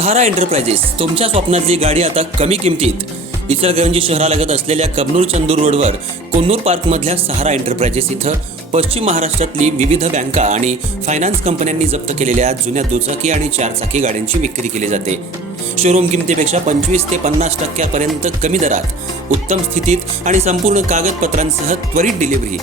सहारा enterprises तुमच्या स्वप्नातली गाडी आता कमी किमतीत। इचलकरंजी शहरालगत असलेल्या कबनूर चंदूर रोडवर कोन्नूर पार्कमधल्या सहारा एंटरप्राइजेस इथं पश्चिम महाराष्ट्रातली विविध बँका आणि फायनान्स कंपन्यांनी जप्त केलेल्या जुन्या दुचाकी आणि चारचाकी गाड्यांची विक्री केली जाते। शोरूम किमतीपेक्षा 25 ते 50% कमी दरात, उत्तम स्थितीत आणि संपूर्ण कागदपत्रांसह त्वरित डिलिव्हरी।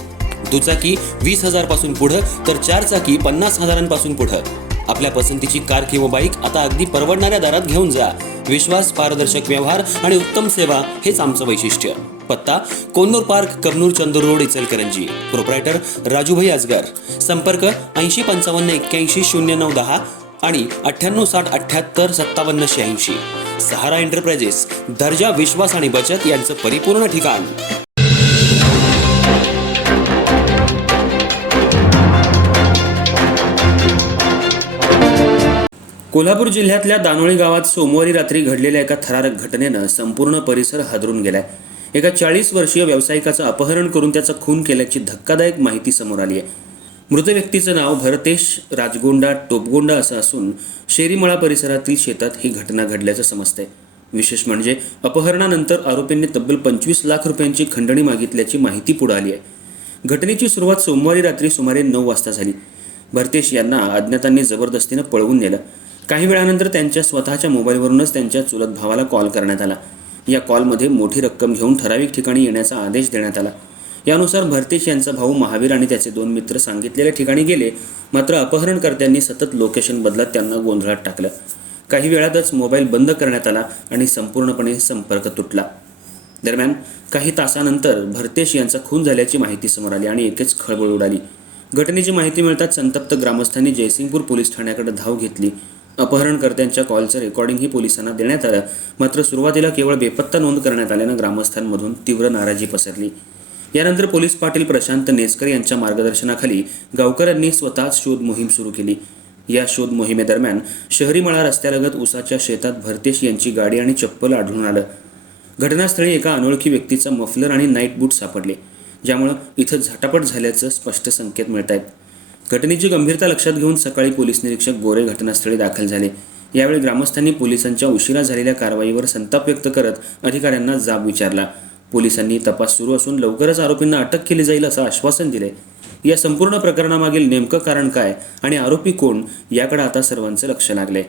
दुचाकी 20,000 पासून पुढे तर चारचाकी 50,000 पासून पुढे। आपल्या पसंतीची कार किंवा बाईक आता अगदी परवडणाऱ्या दरात घेऊन जा। विश्वास, पारदर्शक व्यवहार आणि उत्तम सेवा हेच आमचं वैशिष्ट्य। पत्ता Konnur Park, Kabnur Chandur Road, Ichalkaranji. Proprietor Rajubhai Ajgar. संपर्क 8055810910 आणि 9860785786। सहारा एंटरप्राइजेस, दर्जा, विश्वास आणि बचत यांचं परिपूर्ण ठिकाण। कोल्हापूर जिल्ह्यातल्या दानोळी गावात सोमवारी रात्री घडलेल्या एका थरारक घटनेनं संपूर्ण परिसर हादरून गेलाय। एका 40 वर्षीय व्यावसायिकाचं अपहरण करून त्याचा खून केल्याची धक्कादायक माहिती समोर आली आहे। मृत व्यक्तीचं नाव भरतेश राजगोंडा टोपगोंडा असं असून शेरीमळा परिसरातील शेतात ही घटना घडल्याचं समजतंय। विशेष म्हणजे अपहरणानंतर आरोपींनी तब्बल 25 लाख रुपयांची खंडणी मागितल्याची माहिती पुढे आली आहे। घटनेची सुरुवात सोमवारी रात्री सुमारे 9 वाजता झाली। भरतेश यांना अज्ञातांनी जबरदस्तीनं पळवून नेलं। काही वेळानंतर त्यांच्या स्वतःच्या मोबाईलवरूनच त्यांच्या चुलत भावाला कॉल करण्यात आला। या कॉलमध्ये मोठी रक्कम घेऊन ठराविक ठिकाणी येण्याचा आदेश देण्यात आला। यानुसार भरतेश यांचा भाऊ महावीर आणि त्याचे 2 मित्र सांगितलेल्या ठिकाणी गेले, मात्र अपहरणकर्त्यांनी सतत लोकेशन बदलत त्यांना गोंधळात टाकलं। काही वेळातच मोबाईल बंद करण्यात आला आणि संपूर्णपणे संपर्क तुटला। दरम्यान काही तासानंतर भरतेश यांचा खून झाल्याची माहिती समोर आली आणि एकच खळबळ उडाली। घटनेची माहिती मिळताच संतप्त ग्रामस्थांनी जयसिंगपूर पोलीस ठाण्याकडे धाव घेतली। अपहरणकर्त्यांच्या कॉलचं रेकॉर्डिंगही पोलिसांना देण्यात आलं, मात्र सुरुवातीला केवळ बेपत्ता नोंद करण्यात आल्यानं ग्रामस्थांमधून तीव्र नाराजी पसरली। यानंतर पोलीस पाटील प्रशांत नेसकर यांच्या मार्गदर्शनाखाली गावकऱ्यांनी स्वतःच शोध मोहीम सुरू केली। या शोध मोहिमेदरम्यान शहरीमळा रस्त्यालगत उसाच्या शेतात भरतेश यांची गाडी आणि चप्पल आढळून आलं। घटनास्थळी एका अनोळखी व्यक्तीचा मफलर आणि नाईट बूट सापडले, ज्यामुळे इथं झटापट झाल्याचं स्पष्ट संकेत मिळत आहेत। घटनेची गंभीरता लक्षात घेऊन सकाळी पोलीस निरीक्षक गोरे घटनास्थळी दाखल झाले। यावेळी ग्रामस्थांनी पोलिसांच्या उशिरा झालेल्या कारवाईवर संताप व्यक्त करत अधिकाऱ्यांना जाब विचारला। पोलिसांनी तपास सुरू असून लवकरच आरोपींना अटक केली जाईल असं आश्वासन दिले। या संपूर्ण प्रकरणामागील नेमकं कारण काय आणि आरोपी कोण याकडे आता सर्वांचं लक्ष लागलंय।